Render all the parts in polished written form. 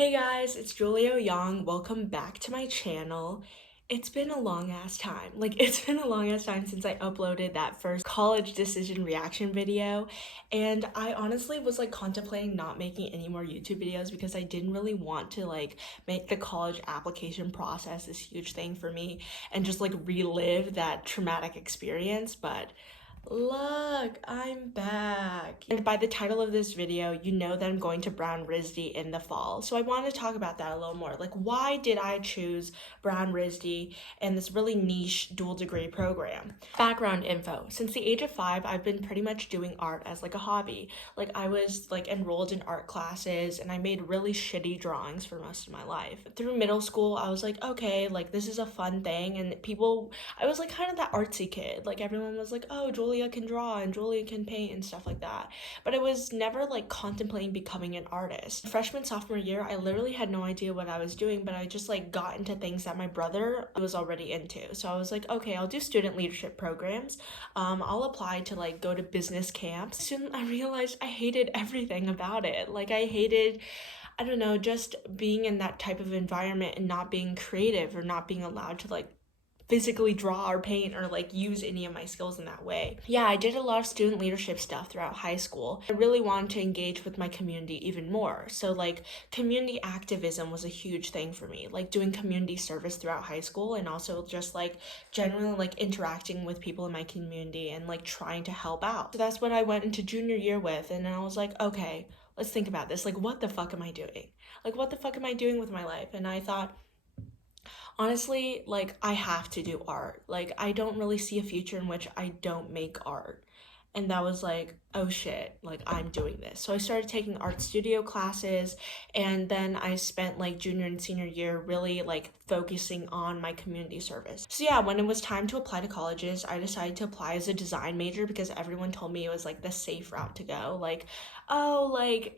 Hey guys, it's Julia Young. Welcome back to my channel. It's been a long ass time. It's been a long ass time since I uploaded that first college decision reaction video. And I honestly was contemplating not making any more YouTube videos because I didn't really want to make the college application process this huge thing for me and just relive that traumatic experience. But look, I'm back. And by the title of this video, you know that I'm going to Brown RISD in the fall. So I want to talk about that a little more. Why did I choose Brown RISD and this really niche dual degree program? Background info. Since the age of 5, I've been pretty much doing art as a hobby. I was enrolled in art classes and I made really shitty drawings for most of my life. Through middle school, I was okay, this is a fun thing, and I was kind of that artsy kid. Everyone was oh, Julia can draw and Julia can paint and stuff like that. But I was never contemplating becoming an artist. Freshman, sophomore year, I literally had no idea what I was doing, but I just got into things that my brother was already into. So I was okay, I'll do student leadership programs. I'll apply to go to business camps. Soon I realized I hated everything about it. I hated, I don't know, just being in that type of environment and not being creative or not being allowed to physically draw or paint or use any of my skills in that way. Yeah, I did a lot of student leadership stuff throughout high school. I really wanted to engage with my community even more. So community activism was a huge thing for me. Doing community service throughout high school, and also just generally interacting with people in my community and trying to help out. So that's what I went into junior year with, and I was okay, let's think about this. What the fuck am I doing? What the fuck am I doing with my life? And I thought, honestly, I have to do art. I don't really see a future in which I don't make art. And that was oh shit, I'm doing this. So I started taking art studio classes, and then I spent junior and senior year really focusing on my community service. So yeah, when it was time to apply to colleges, I decided to apply as a design major because everyone told me it was the safe route to go.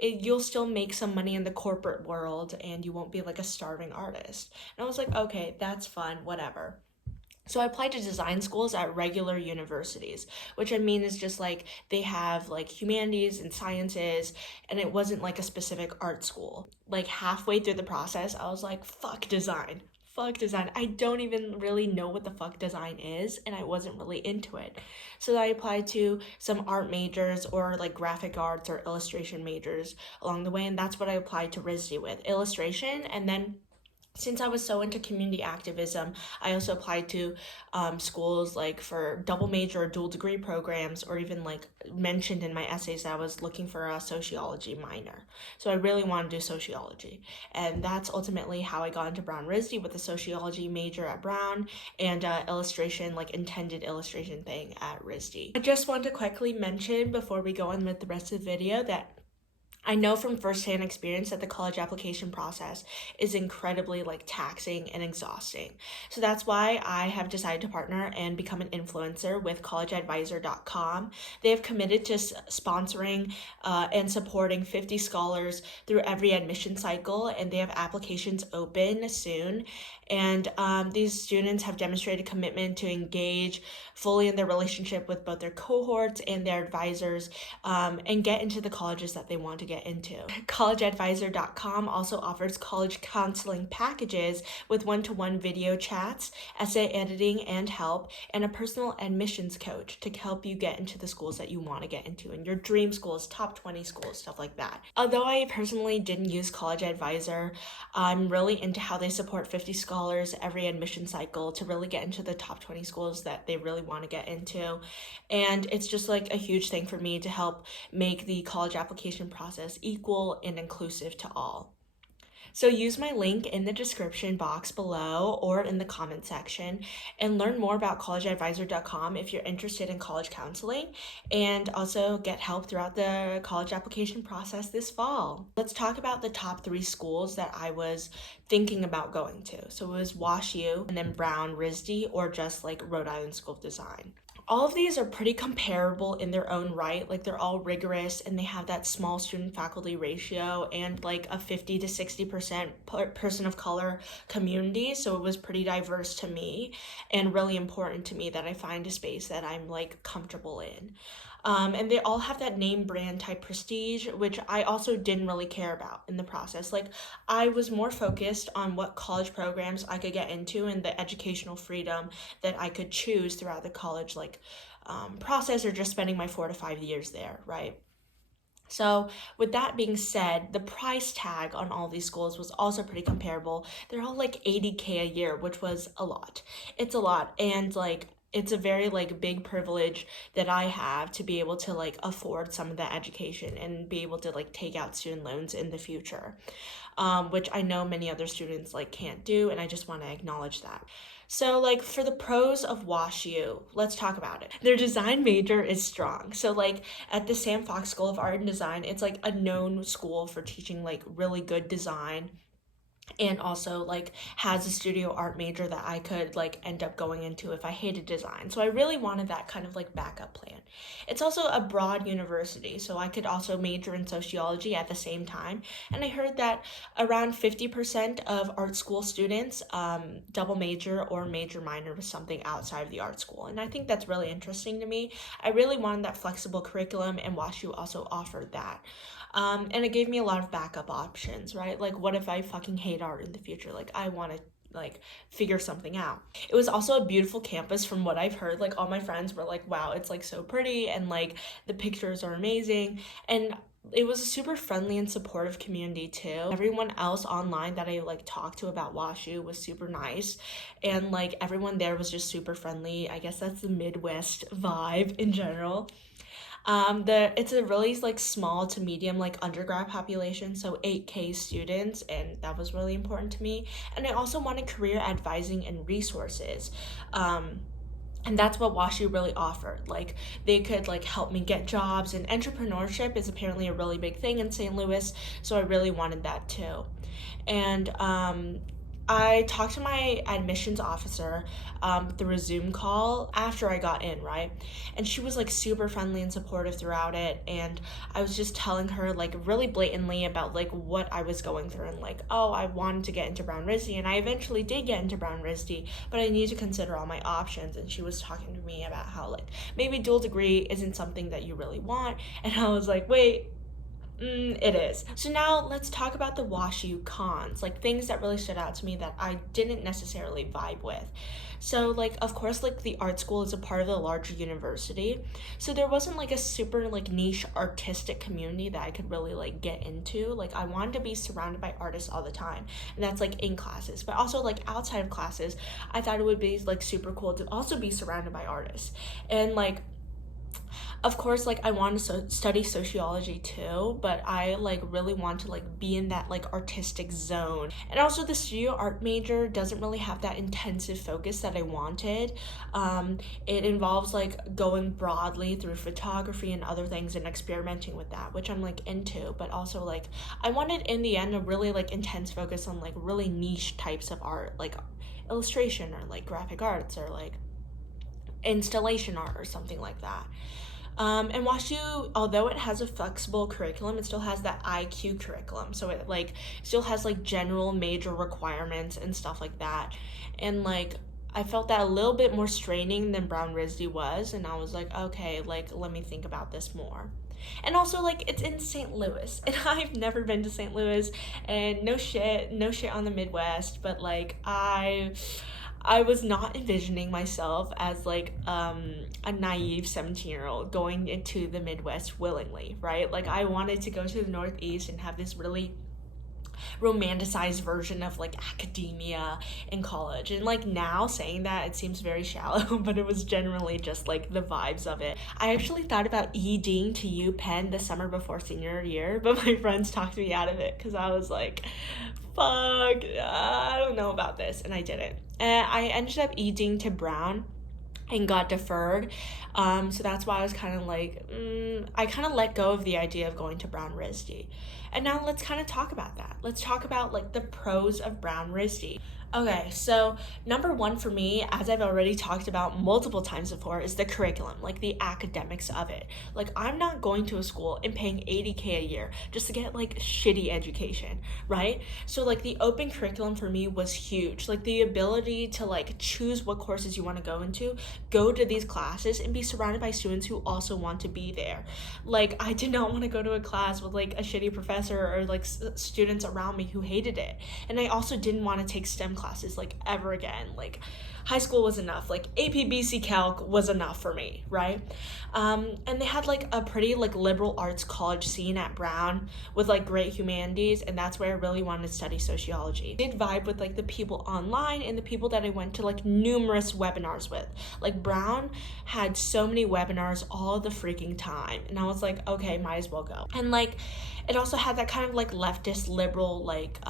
You'll still make some money in the corporate world and you won't be a starving artist. And I was okay, that's fun, whatever. So I applied to design schools at regular universities, which I mean is just they have humanities and sciences, and it wasn't a specific art school. Halfway through the process, I was fuck design. Fuck design. I don't even really know what the fuck design is, and I wasn't really into it. So I applied to some art majors or graphic arts or illustration majors along the way, and that's what I applied to RISD with, illustration. And then since I was so into community activism, I also applied to schools for double major or dual degree programs, or even mentioned in my essays that I was looking for a sociology minor. So I really want to do sociology. And that's ultimately how I got into Brown RISD, with a sociology major at Brown and illustration, intended illustration thing at RISD. I just want to quickly mention before we go on with the rest of the video that I know from firsthand experience that the college application process is incredibly taxing and exhausting. So that's why I have decided to partner and become an influencer with collegeadvisor.com. They have committed to sponsoring and supporting 50 scholars through every admission cycle, and they have applications open soon. And these students have demonstrated commitment to engage fully in their relationship with both their cohorts and their advisors, and get into the colleges that they want to get into. Collegeadvisor.com also offers college counseling packages with one-to-one video chats, essay editing and help, and a personal admissions coach to help you get into the schools that you want to get into, and your dream schools, top 20 schools, stuff like that. Although I personally didn't use College Advisor, I'm really into how they support 50 scholars every admission cycle to really get into the top 20 schools that they really want to get into. And it's just a huge thing for me to help make the college application process equal and inclusive to all. So use my link in the description box below or in the comment section and learn more about collegeadvisor.com if you're interested in college counseling, and also get help throughout the college application process this fall. Let's talk about the top 3 schools that I was thinking about going to. So it was WashU, and then Brown RISD, or just Rhode Island School of Design. All of these are pretty comparable in their own right. They're all rigorous, and they have that small student faculty ratio and a 50 to 60% person of color community. So it was pretty diverse to me and really important to me that I find a space that I'm comfortable in. And they all have that name brand type prestige, which I also didn't really care about in the process. Like, I was more focused on what college programs I could get into and the educational freedom that I could choose throughout the college, like, process, or just spending my 4 to 5 years there, right? So, with that being said, the price tag on all these schools was also pretty comparable. They're all like 80K a year, which was a lot. It's a lot. And like, it's a very like big privilege that I have to be able to like afford some of that education and be able to like take out student loans in the future, which I know many other students like can't do, and I just want to acknowledge that. So, like, for the pros of WashU, let's talk about it. Their design major is strong. So, like, at the Sam Fox School of Art and Design, it's like a known school for teaching like really good design, and also like has a studio art major that I could like end up going into if I hated design. So I really wanted that kind of like backup plan. It's also a broad university, so I could also major in sociology at the same time. And I heard that around 50% of art school students double major or major minor with something outside of the art school. And I think that's really interesting to me. I really wanted that flexible curriculum, and WashU also offered that. And it gave me a lot of backup options, right? Like, what if I fucking hate art in the future? Like, I want to like figure something out. It was also a beautiful campus from what I've heard. Like, all my friends were like, wow, it's like so pretty, and like the pictures are amazing. And it was a super friendly and supportive community too. Everyone else online that I like talked to about WashU was super nice, and like everyone there was just super friendly. I guess that's the Midwest vibe in general. It's a really like small to medium like undergrad population, so 8K students, and that was really important to me. And I also wanted career advising and resources. And that's what WashU really offered. Like, they could like help me get jobs, and entrepreneurship is apparently a really big thing in St. Louis, so I really wanted that too. And I talked to my admissions officer through a Zoom call after I got in, right? And she was like super friendly and supportive throughout it. And I was just telling her like really blatantly about like what I was going through, and like, oh, I wanted to get into Brown RISD, and I eventually did get into Brown RISD, but I need to consider all my options. And she was talking to me about how like maybe dual degree isn't something that you really want. And I was like, wait, it is. So now let's talk about the WashU cons, like things that really stood out to me that I didn't necessarily vibe with. So like, of course, like the art school is a part of the larger university, so there wasn't like a super like niche artistic community that I could really like get into. Like, I wanted to be surrounded by artists all the time, and that's like in classes, but also like outside of classes, I thought it would be like super cool to also be surrounded by artists. And like, of course, like I want to study sociology too, but I like really want to like be in that like artistic zone. And also, the studio art major doesn't really have that intensive focus that I wanted. It involves like going broadly through photography and other things and experimenting with that, which I'm like into, but also like I wanted in the end a really like intense focus on like really niche types of art, like illustration or like graphic arts or like installation art or something like that. And WashU, although it has a flexible curriculum, it still has that IQ curriculum. So it like still has like general major requirements and stuff like that. And like, I felt that a little bit more straining than Brown RISD was, and I was like, okay, like let me think about this more. And also, like, it's in St. Louis, and I've never been to St. Louis, and no shit on the Midwest, but like I was not envisioning myself as like a naive 17-year-old going into the Midwest willingly, right? Like, I wanted to go to the Northeast and have this really romanticized version of like academia in college. And like, now saying that, it seems very shallow, but it was generally just like the vibes of it. I actually thought about EDing to UPenn the summer before senior year, but my friends talked me out of it because I was like, fuck, I don't know about this, and I didn't. And I ended up EDing to Brown and got deferred. So that's why I was kind of like, I kind of let go of the idea of going to Brown RISD. And now let's kind of talk about that. Let's talk about like the pros of Brown RISD. Okay, so number one for me, as I've already talked about multiple times before, is the curriculum, like the academics of it. Like, I'm not going to a school and paying 80K a year just to get like shitty education, right? So like, the open curriculum for me was huge. Like, the ability to like choose what courses you want to go into go to these classes and be surrounded by students who also want to be there. Like, I did not want to go to a class with like a shitty professor or like students around me who hated it. And I also didn't want to take STEM classes like ever again. Like, high school was enough. Like, AP Calc was enough for me, right? And they had like a pretty like liberal arts college scene at Brown with like great humanities, and that's where I really wanted to study sociology. I did vibe with like the people online and the people that I went to like numerous webinars with. Like, Brown had so many webinars all the freaking time, and I was like, okay, might as well go. And like, it also had that kind of like leftist liberal like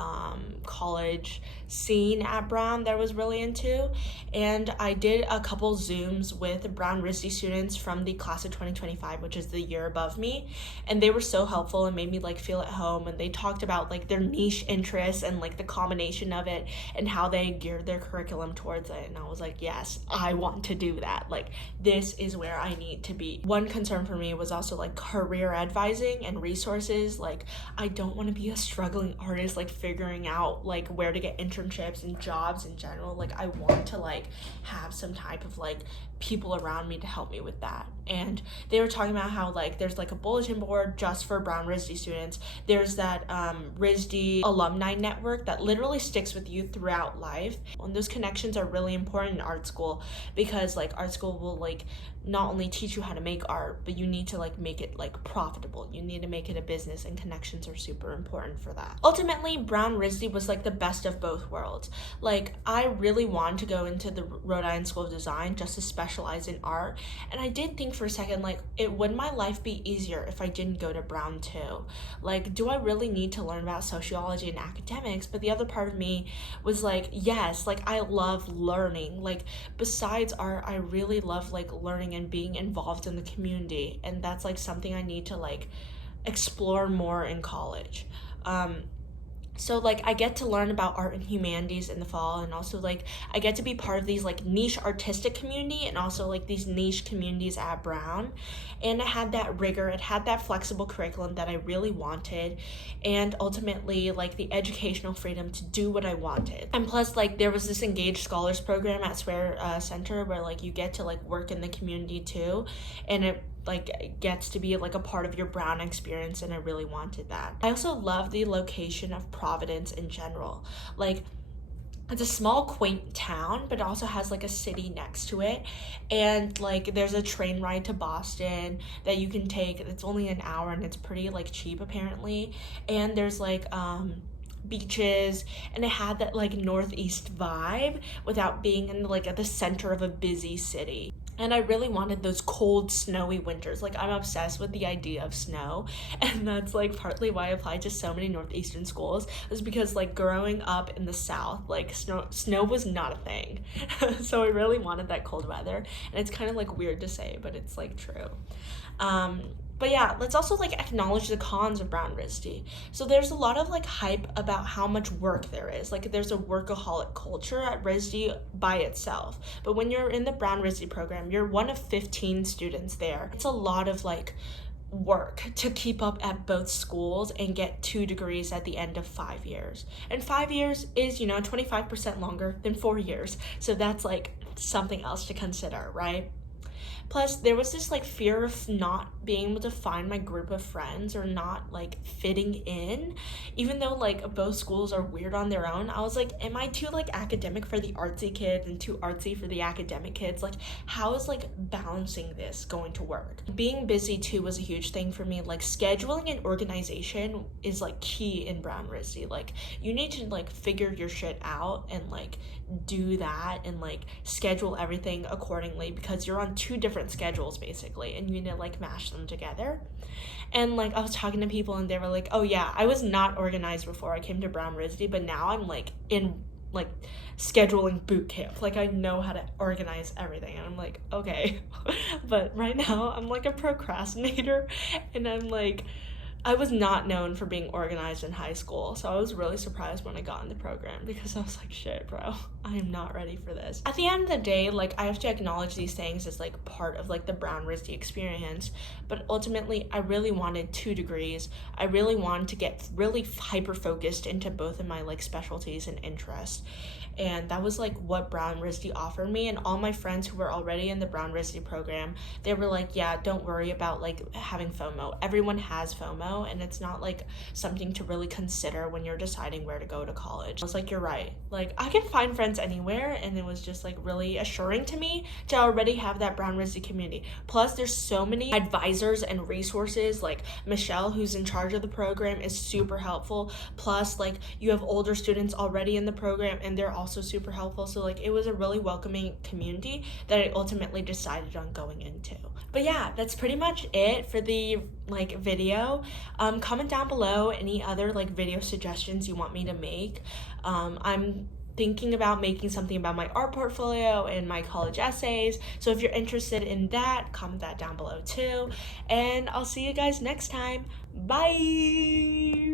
college scene at Brown that I was really into. And I did a couple Zooms with Brown RISD students from the class of 2025, which is the year above me, and they were so helpful and made me like feel at home. And they talked about like their niche interests and like the combination of it and how they geared their curriculum towards it. And I was like, yes, I want to do that. Like, this is where I need to be. One concern for me was also like career advising and resources. Like, I don't want to be a struggling artist like figuring out like where to get internships and jobs in general. Like, I want to like have some type of like people around me to help me with that. And they were talking about how like there's like a bulletin board just for Brown RISD students. There's that RISD alumni network that literally sticks with you throughout life, and those connections are really important in art school, because like art school will like not only teach you how to make art, but you need to like make it like profitable. You need to make it a business, and connections are super important for that. Ultimately, Brown RISD was like the best of both worlds. Like, I really wanted to go into the Rhode Island School of Design just to specialize in art, and I did think for a second, like, would my life be easier if I didn't go to Brown too? Like, do I really need to learn about sociology and academics? But the other part of me was like, yes, like, I love learning. Like, besides art, I really love like learning and being involved in the community, and that's like something I need to like explore more in college. So like, I get to learn about art and humanities in the fall, and also like I get to be part of these like niche artistic community and also like these niche communities at Brown. And it had that rigor, it had that flexible curriculum that I really wanted, and ultimately like the educational freedom to do what I wanted. And plus, like, there was this engaged scholars program at Swear Center where like you get to like work in the community too, and it like gets to be like a part of your Brown experience, and I really wanted that. I also love the location of Providence in general. Like, it's a small quaint town, but it also has like a city next to it, and like there's a train ride to Boston that you can take. It's only an hour, and it's pretty like cheap apparently. And there's like beaches, and it had that like northeast vibe without being in like at the center of a busy city. And I really wanted those cold, snowy winters. Like, I'm obsessed with the idea of snow, and that's like partly why I applied to so many northeastern schools, was because like growing up in the South, like snow was not a thing. So I really wanted that cold weather, and it's kind of like weird to say, but it's like true. But yeah, let's also like acknowledge the cons of Brown RISD. So there's a lot of like hype about how much work there is. Like, there's a workaholic culture at RISD by itself. But when you're in the Brown RISD program, you're one of 15 students there. It's a lot of like work to keep up at both schools and get 2 degrees at the end of 5 years. And 5 years is, 25% longer than 4 years. So that's like something else to consider, right? Plus, there was this like fear of not being able to find my group of friends or not like fitting in. Even though like both schools are weird on their own, I was like, am I too like academic for the artsy kids and too artsy for the academic kids? Like, how is like balancing this going to work? Being busy too was a huge thing for me. Like, scheduling and organization is like key in Brown RISD. Like, you need to like figure your shit out and like do that and like schedule everything accordingly, because you're on 2 different schedules basically, and you need to like mash them together. And like, I was talking to people and they were like, oh yeah, I was not organized before I came to Brown RISD, but now I'm like in like scheduling boot camp. Like, I know how to organize everything, and I'm like, okay. But right now I'm like a procrastinator, and I'm like I was not known for being organized in high school, so I was really surprised when I got in the program because I was like, shit, bro, I am not ready for this. At the end of the day, like, I have to acknowledge these things as like part of like the Brown RISD experience, but ultimately, I really wanted 2 degrees. I really wanted to get really hyper focused into both of my like specialties and interests. And that was like what Brown RISD offered me. And all my friends who were already in the Brown RISD program, they were like, yeah, don't worry about like having FOMO. Everyone has FOMO, and it's not like something to really consider when you're deciding where to go to college. I was like, you're right. Like, I can find friends anywhere, and it was just like really assuring to me to already have that Brown RISD community. Plus, there's so many advisors and resources. Like Michelle, who's in charge of the program, is super helpful. Plus, like, you have older students already in the program, and they're also super helpful. So like, it was a really welcoming community that I ultimately decided on going into. But yeah, that's pretty much it for the like video. Comment down below any other like video suggestions you want me to make. I'm thinking about making something about my art portfolio and my college essays, so if you're interested in that, comment that down below too, and I'll see you guys next time. Bye.